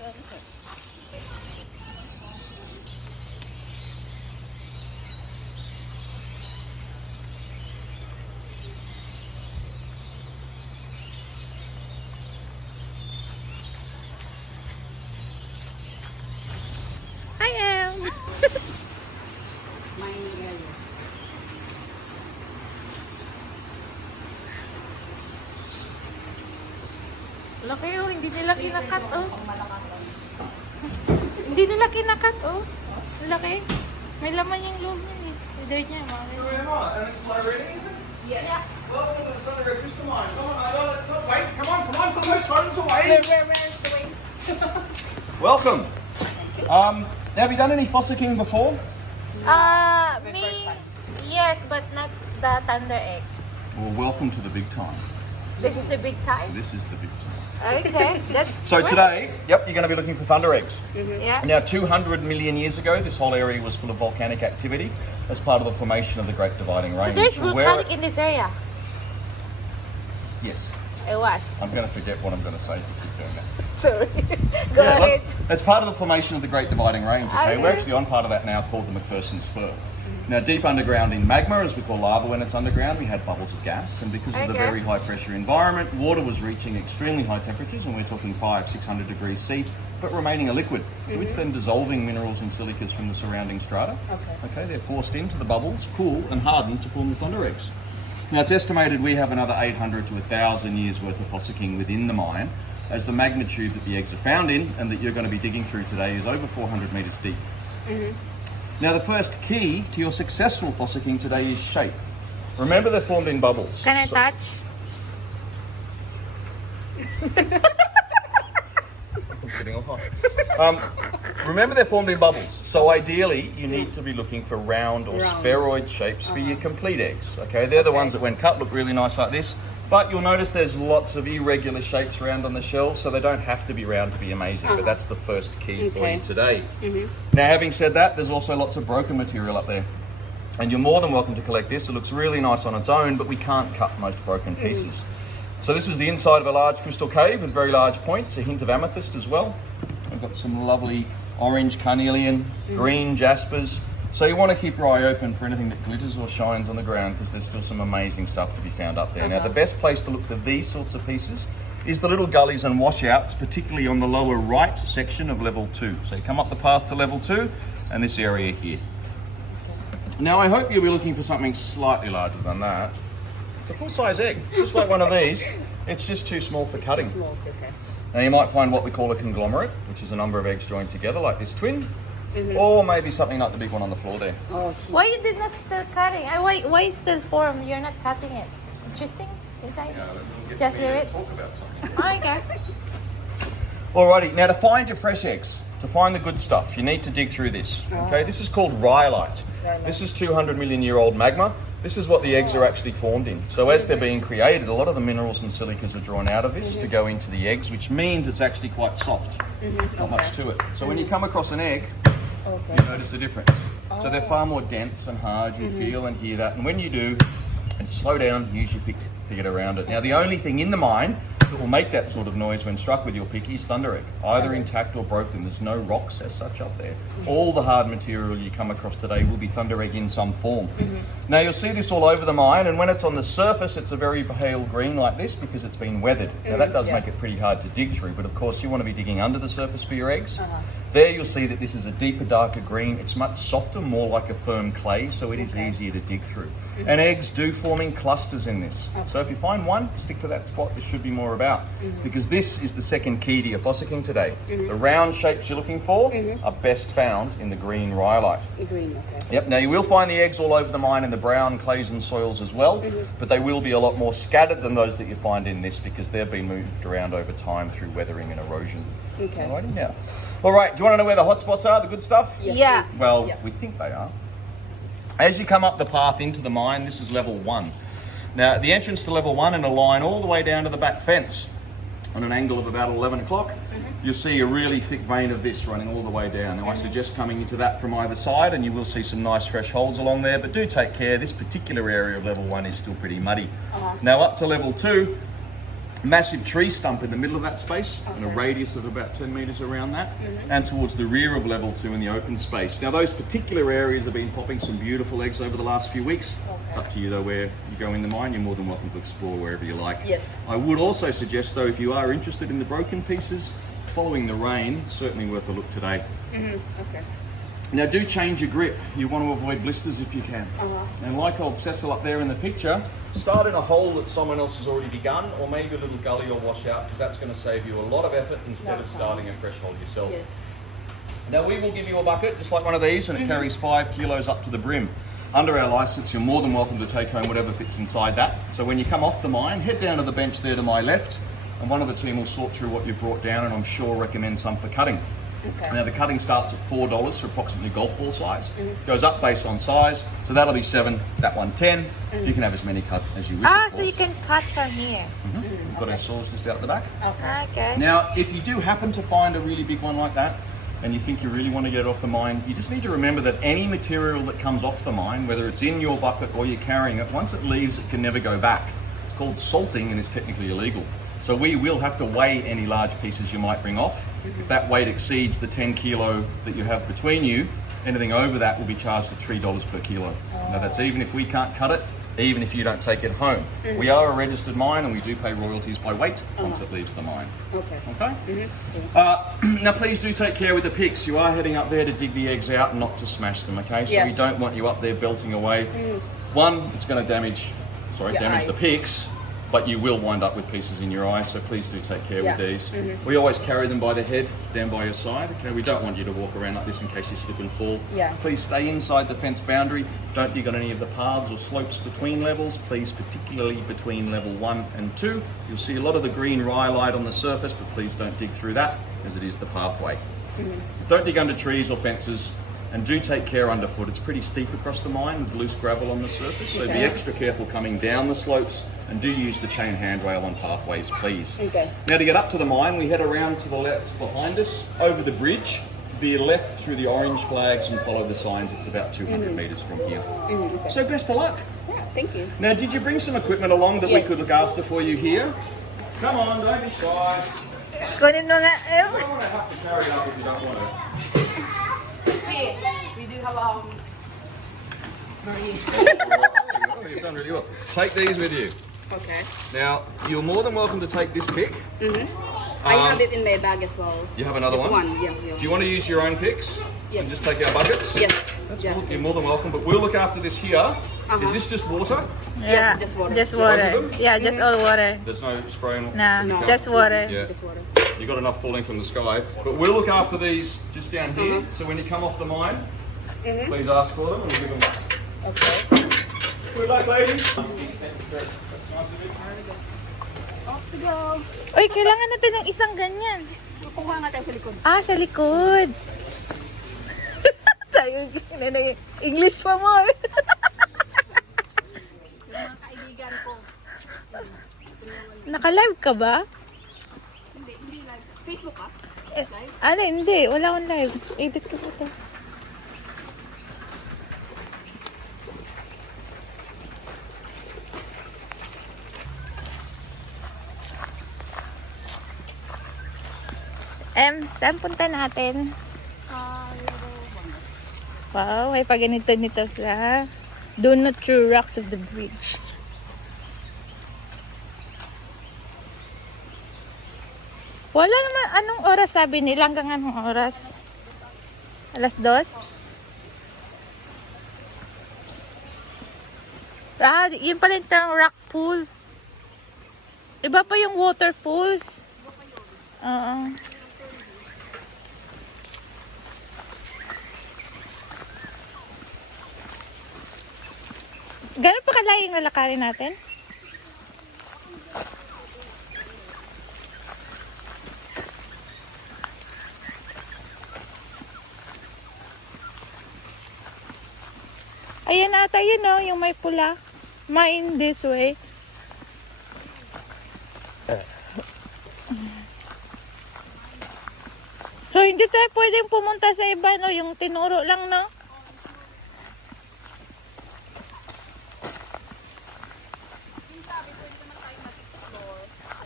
Hi, Em. Mining area. Laki oh, hindi nila kinakat oh. Ang malakasan. Hindi nila kinakat oh. Laki. May laman yung loob niya eh. Dirt niya, mga And it's slow reading, is it? Yes. Yeah. Welcome to the Thunderbird Crystal Mine. Come on, Ida, let's not wait. Come on, put those phones away. Where is the way? Welcome. Have you done any fossicking before? Me, yes, but not the thunder egg. Well, welcome to the big time. This is the big time? This is the big time. Okay, that's So great. today, yep, you're going to be looking for thunder eggs. Yeah. Now, 200 million years ago, this whole area was full of volcanic activity as part of the formation of the Great Dividing Range. So there's And volcanic in this area? Yes. It was. I'm going to forget what I'm going to say if you keep doing that. Sorry. Go Yeah, ahead. that's part of the formation of the Great Dividing Range. Okay, Okay. we're actually on part of that now called the McPherson Spur. Now, deep underground in magma, as we call lava when it's underground, we had bubbles of gas, and because of the Okay. very high pressure environment, water was reaching extremely high temperatures, and we're talking 500-600 degrees C, but remaining a liquid. So it's then dissolving minerals and silicas from the surrounding strata. Okay, they're forced into the bubbles, cool and harden to form the thunder eggs. Now, it's estimated we have another 800 to 1,000 years worth of fossicking within the mine, as the magnitude that the eggs are found in and that you're going to be digging through today is over 400 metres deep. Now, the first key to your successful fossicking today is shape. Remember, they're formed in bubbles. Can I touch? Remember, they're formed in bubbles. So ideally, you need to be looking for round or spheroid shapes for your complete eggs. Okay, they're the ones that when cut look really nice like this. But you'll notice there's lots of irregular shapes around on the shell, so they don't have to be round to be amazing. But that's the first key for you today. Now, having said that, there's also lots of broken material up there. And you're more than welcome to collect this. It looks really nice on its own, but we can't cut most broken pieces. So this is the inside of a large crystal cave with very large points, a hint of amethyst as well. We've got some lovely orange carnelian, green jaspers. So you want to keep your eye open for anything that glitters or shines on the ground, because there's still some amazing stuff to be found up there. Now, the best place to look for these sorts of pieces is the little gullies and washouts, particularly on the lower right section of level 2. So you come up the path to level 2 and this area here. Now, I hope you'll be looking for something slightly larger than that. It's a full-size egg, just like one of these. It's just too small for cutting. Small, it's okay. Now, you might find what we call a conglomerate, which is a number of eggs joined together like this twin, or maybe something like the big one on the floor there. Oh, Why you did not still cutting? Why still form? You're not cutting it. Interesting. Inside. Just hear it. Talk about something. Okay. Alrighty, now to find your fresh eggs, to find the good stuff, you need to dig through this. Okay, this is called rhyolite. This is 200 million year old magma. This is what the eggs are actually formed in. So as they're being created, a lot of the minerals and silicas are drawn out of this to go into the eggs, which means it's actually quite soft. Not much to it. So when you come across an egg, you notice the difference. So they're far more dense and hard. You'll feel and hear that. And when you do, and slow down, use your pick to get around it. Now, the only thing in the mine that will make that sort of noise when struck with your pick is thunder egg, either intact or broken. There's no rocks as such up there. All the hard material you come across today will be thunder egg in some form. Now, you'll see this all over the mine, and when it's on the surface, it's a very pale green like this because it's been weathered. Now, that does make it pretty hard to dig through, but of course, you want to be digging under the surface for your eggs. There you'll see that this is a deeper, darker green. It's much softer, more like a firm clay, so it is easier to dig through. And eggs do form in clusters in this. So if you find one, stick to that spot. There should be more about. Because this is the second key to your fossicking today. The round shapes you're looking for are best found in the green rhyolite. green, okay. Yep, now you will find the eggs all over the mine in the brown clays and soils as well, but they will be a lot more scattered than those that you find in this because they've been moved around over time through weathering and erosion. Okay. Alrighty now. All right, do you want to know where the hotspots are, the good stuff? Yes, Yeah. please. Well, Yeah. we think they are. As you come up the path into the mine, this is level 1. Now, the entrance to level 1 in a line all the way down to the back fence on an angle of about 11 o'clock, you'll see a really thick vein of this running all the way down. Now, I suggest coming into that from either side, and you will see some nice fresh holes along there, but do take care. This particular area of level 1 is still pretty muddy. Now, up to level 2, massive tree stump in the middle of that space and a radius of about 10 meters around that, and towards the rear of level 2 in the open space. Now those particular areas have been popping some beautiful eggs over the last few weeks. It's up to you though where you go in the mine. You're more than welcome to explore wherever you like. Yes. I would also suggest though, if you are interested in the broken pieces, following the rain, it's certainly worth a look today. Okay. Now do change your grip. You want to avoid blisters if you can. And like old Cecil up there in the picture, start in a hole that someone else has already begun, or maybe a little gully or washout, because that's going to save you a lot of effort instead of starting a fresh hole yourself. Yes. Now we will give you a bucket, just like one of these, and it carries 5 kilos up to the brim. Under our license, you're more than welcome to take home whatever fits inside that. So when you come off the mine, head down to the bench there to my left, and one of the team will sort through what you've brought down, and I'm sure recommend some for cutting. Okay. Now the cutting starts at $4 for approximately golf ball size. Goes up based on size, so that'll be 7, that one 10. You can have as many cut as you wish. Ah, of so course. you can cut from here. We've got our saws just out the back. Okay. Now, if you do happen to find a really big one like that, and you think you really want to get it off the mine, you just need to remember that any material that comes off the mine, whether it's in your bucket or you're carrying it, once it leaves, it can never go back. It's called salting and is technically illegal. So we will have to weigh any large pieces you might bring off. If that weight exceeds the 10 kilo that you have between you, anything over that will be charged at $3 per kilo. Now that's even if we can't cut it, even if you don't take it home. We are a registered mine and we do pay royalties by weight once it leaves the mine. Okay? Now please do take care with the picks. You are heading up there to dig the eggs out and not to smash them, okay? So we don't want you up there belting away. One, it's going to damage the picks, but you will wind up with pieces in your eyes, so please do take care with these. We always carry them by the head, down by your side, okay? We don't want you to walk around like this in case you slip and fall. Please stay inside the fence boundary. Don't dig on any of the paths or slopes between levels, please, particularly between level 1 and 2. You'll see a lot of the green rhyolite on the surface, but please don't dig through that, as it is the pathway. Don't dig under trees or fences. And do take care underfoot. It's pretty steep across the mine with loose gravel on the surface, so be extra careful coming down the slopes, and do use the chain handrail on pathways, please. Now to get up to the mine, we head around to the left behind us, over the bridge, veer left through the orange flags and follow the signs. It's about 200 metres from here. So best of luck. Yeah, thank you. Now did you bring some equipment along that we could look after for you here? Come on, don't be shy. Kunin mo nga. You don't want to have to carry it up if you don't want to. We do have Marie. Oh, you've done really well. Take these with you. Okay. Now, you're more than welcome to take this pick. I have it in my bag as well. You have another Just one? Yeah. Do you want to use your own picks? Yes. And just take our buckets? Yes. That's cool. You're more than welcome, but we'll look after this here. Is this just water? Yeah, just water. Just Both of water. them? Yeah, just all water. There's no spraying? No, just water. Yeah. Just water. You got enough falling from the sky. But we'll look after these just down here. So when you come off the mine, please ask for them and we'll give them back. Okay. Good luck, ladies. That's nice of you. Off to go. Uy, kailangan natin ng isang ganyan. Kukuha nga tayo sa likod. Ah, sa likod. Tayo, English pa more. Yung mga kaibigan ko. Naka-live ka ba? Hindi live. Facebook ka? Ano, hindi. Wala akong live. Edit ko pa ito. Saan punta natin? Wow, may paganito nito sa Do Not Through Rocks of the Bridge. Wala naman, anong oras sabi nila? Hanggang anong oras? 2:00? Ah, yun pala yung rock pool. Iba pa yung waterfalls. Oo. Gano'n pa kalayong lalakarin natin? Ayan ata yun, no? Yung may pula. Mine this way. So, hindi tayo pwedeng pumunta sa iba, no? Yung tinuro lang, no?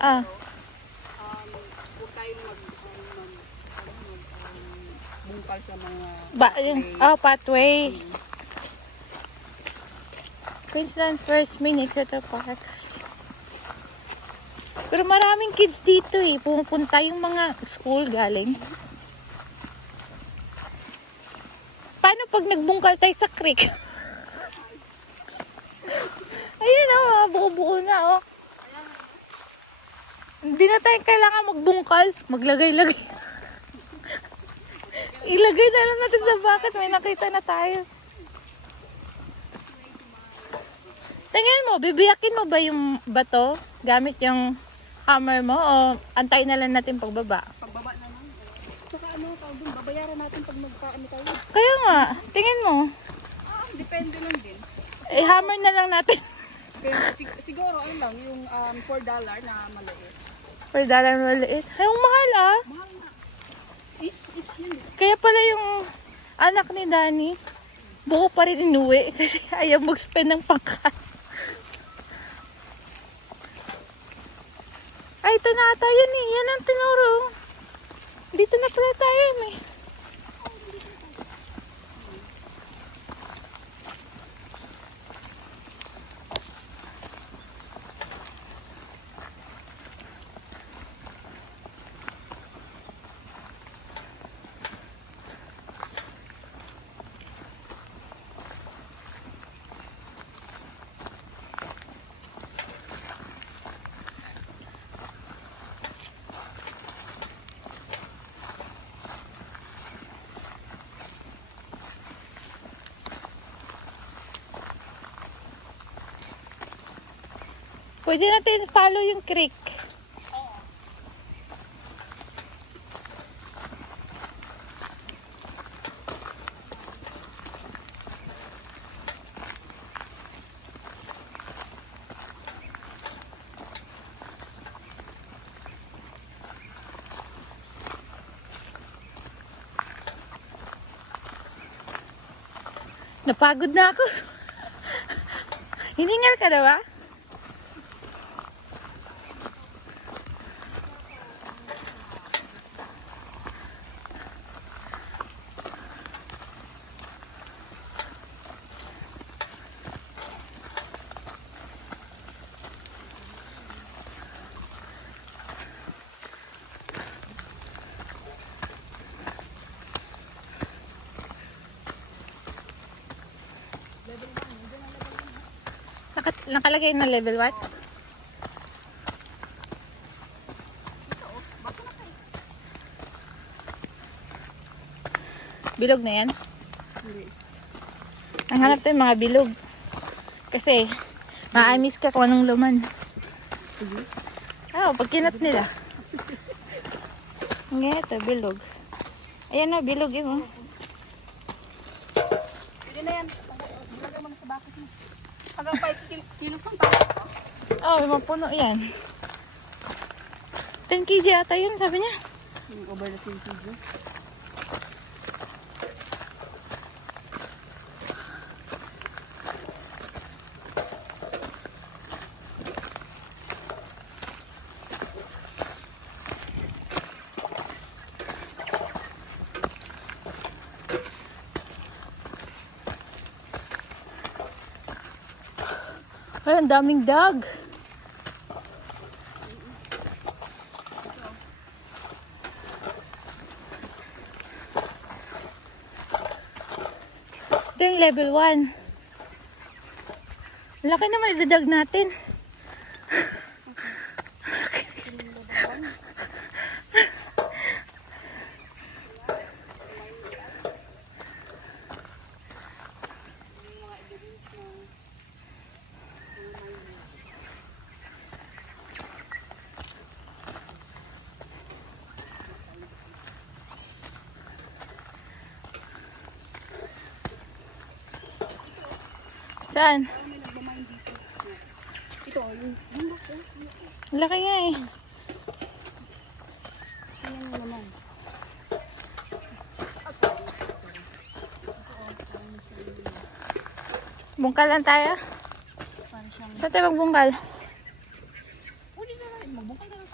Ah. Huwag tayong bungkal sa mga Pathway. Queensland First Minnesota Park. Pero maraming kids dito eh. Pumupunta yung mga school galing. Paano pag nagbungkal tayo sa creek? Ayan o, mga buo-buo na o. Hindi na tayo kailangan magbungkal. Maglagay-lagay. Ilagay na lang natin sa bucket. May nakita na tayo. Tingnan mo, bibiyakin mo ba yung bato? Gamit yung hammer mo o antayin na lang natin pagbaba? pagbaba naman. Tsaka tawag dun, babayaran natin pag magpaano tayo. Kaya nga, tingin mo. Depende lang din. Hammer na lang natin. Pero siguro, yung $4 na maliit. $4 maliit. Ay, ang mahal ah. Mahal na. Each yun. Kaya pala yung anak ni Danny, buo pa rin inuwi kasi ayaw mag-spend ng pangkat. Ay, ito na ata yun eh. Yan ang tinuro. Dito na pala tayo eh. Pwede natin follow yung creek. Napagod na ako. Hiningal ka na ba? Nakalagay na level what? Bilog na yan? Ang hanap tayo mga bilog. Kasi, maamis ka kung anong laman. Pag kinat nila. Ito, bilog. Ayan na, bilog yun. Pwede na yan. Bilagay mo na sa bakit mo. Hanggang 5 kilos ang tayo. Mapuno yan. 10 kg ata yun, sabi niya. Over the 10 kg. Ay, ang daming dog. Ito yung level 1. Laki naman idadag natin. Saan? Ito, yung Laki nga eh. tingnan mo naman. Bungkal lang tayo. Para siyang, Saan tayo magbungkal? magbungkal ka na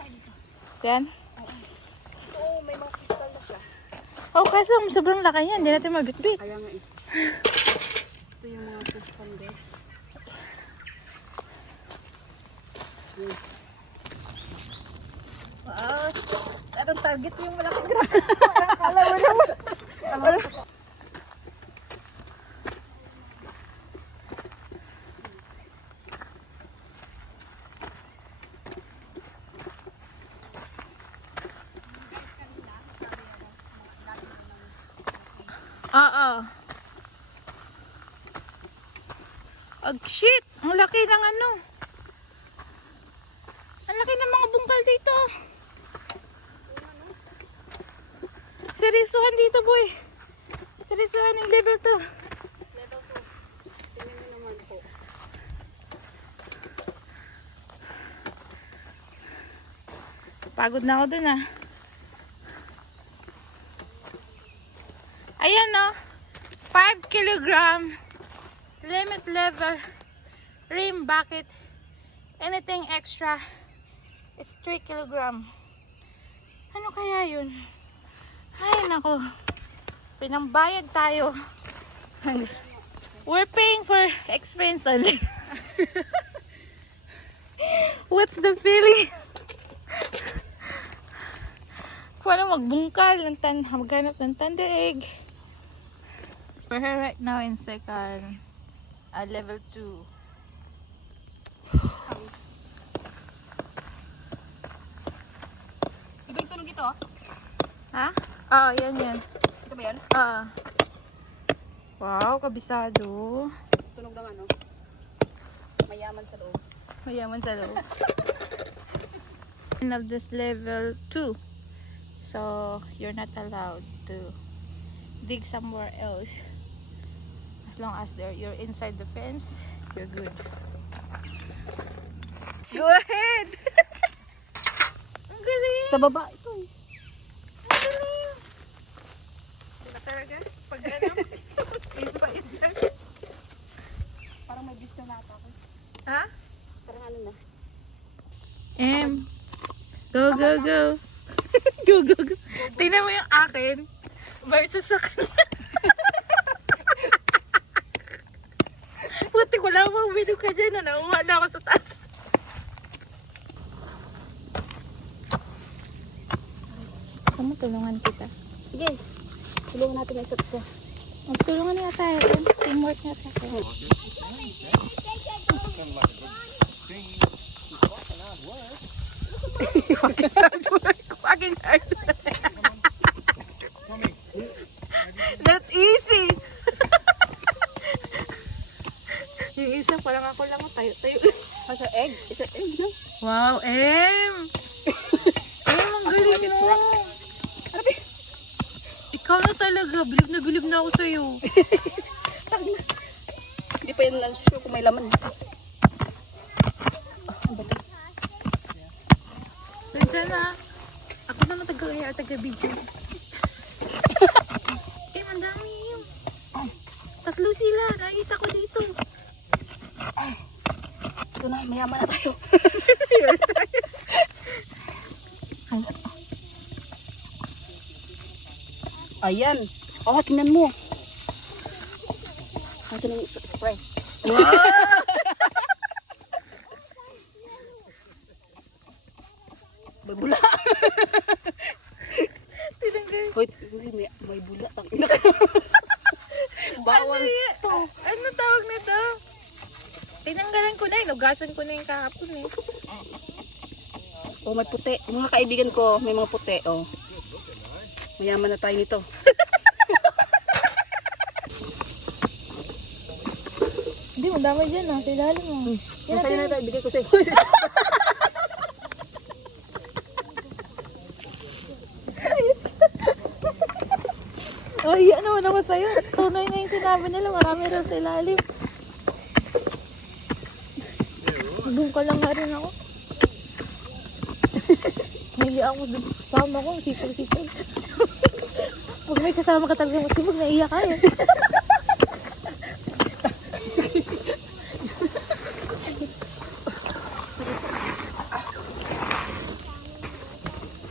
Yan. Oo, may mga kristal na siya. Oh, kasi sobrang laki yan. Hindi natin mabitbit. Kaya nga eh. Ito yung mga kristal guys. Wow. Anong target yung malaking graph? Akala mo naman. Oo. Oh, shit! Ang laki ng ano. Ang laki ng mga bungkal dito. Seryosohan dito, boy. Seryosohan yung level 2. Level 2. Tingnan nyo naman po. Pagod na ako dun ah. Ayan no. 5 kilogram. Limit level. Rim bucket. Anything extra is 3 kilogram. Ano kaya yun? Ay nako. Pinambayad tayo. We're paying for experience only. What's the feeling? Paano magbungkal ng maghanap ng thunder egg? We're here right now in second level 2. Iba yung tunog ito? Ha? Oo, yan yan. Ito ba yan? Wow, kabisado. Tunog ng ano? Mayaman sa loob. Mayaman sa loob. Of this level 2. So, you're not allowed to dig somewhere else. As long as you're inside the fence, you're good. Go ahead! Ang galing! Sa baba ito eh. Ang galing! Diba talaga? Pag ganap, iba yun dyan. Parang may bis na nata ako. Ha? Parang ano na. Go, go, go. Go, go, go. Tingnan mo yung akin versus sa kanya. Puti, wala akong video ka dyan. Umala ako sa taas. Gusto mo tulungan kita? Sige. Tulungan natin ang isa't isa. Magtulungan nga tayo. Teamwork nga tayo. Fucking hard work. Not easy. Yung isa, parang ako lang tayo. Sa egg? Isa egg na? Wow, Em! Ang galing it's mo. rocks. Ano ba? Ikaw na talaga. Bilib na ako sa'yo. Hindi pa yan sure kung may laman. Saan na? Ako naman taga-video. Ang dami yun. Tatlo sila. Nakita ko dito. Ito na, mayaman na tayo. Ayan. Oh, tingnan mo. Kasi ng spray. Wow! May bula. Tinanggal. Hoy, may bula. Bawal to. Ano tawag nito? Tinanggalan ko na eh. Lugasan ko na yung kahapon eh. Oh, may puti. Mga kaibigan ko, may mga puti. Oh. Mayaman na tayo nito. Hindi, madamay dyan ah. Sa ilalim mo. Masaya na tayo. Bigay ko sa'yo. Oh, iya naman ako sa'yo. Tunay na yung sinabi nila. Marami rin sa ilalim. Doon ka lang nga rin ako. Naiya ako doon. Kasama ko. Sipag-sipag. Pag may kasama ka talaga masipag, naiya ka eh.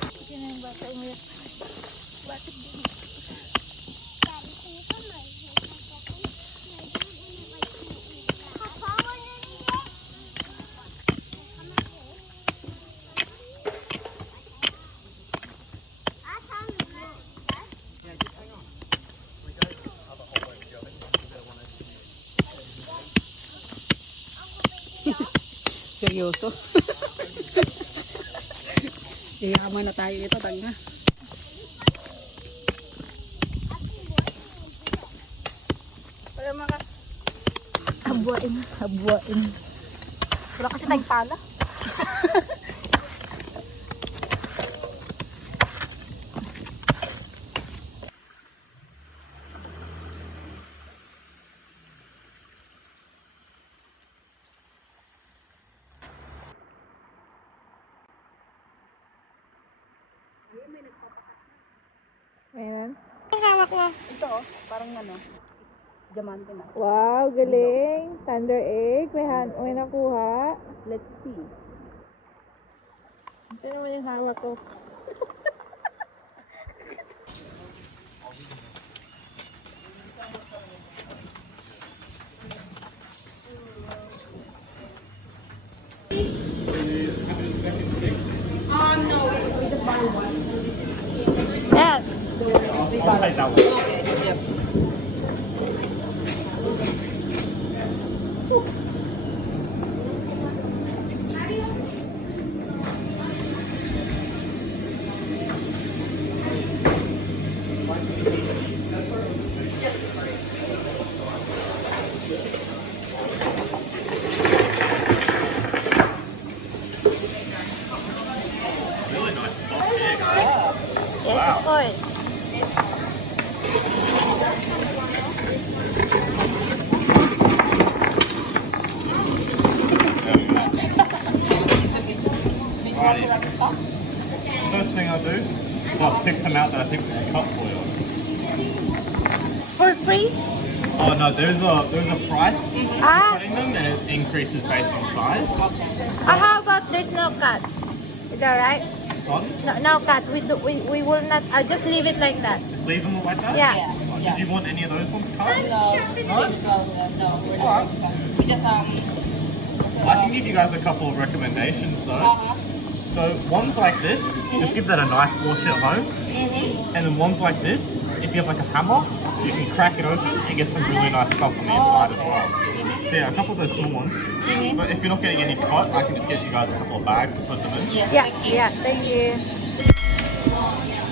Seryoso. Yayaman na tayo ito, tanga. Wala mga Habuain. wala kasi tayong pala. Meron? Ang hawak mo. Ito oh, parang ano, diamante na. Wow, galing. Thunder egg. May nakuha. Let's see. Ito naman yung hawak ko. No, we just buy one. Yan. I'll take that one. Yep. Really nice stuff here, guys. Yes, of course. Righty. First thing I'll do is I'll pick some out that I think we can cut for you. For free? Oh no, there's a price for Ah, cutting them and it increases based on size. how about there's no cut? Is that right? Pardon? No cut. We will not. I'll just leave it like that. Just leave them like that? Yeah. Oh, did you want any of those ones cut? No, we're not. We just I can give you guys a couple of recommendations though. So ones like this, just give that a nice wash at home. And then ones like this, if you have like a hammer, you can crack it open and get some really nice stuff on the inside as well. So yeah, a couple of those small ones. But if you're not getting any cut, I can just get you guys a couple of bags to put them in. Yeah. Thank you.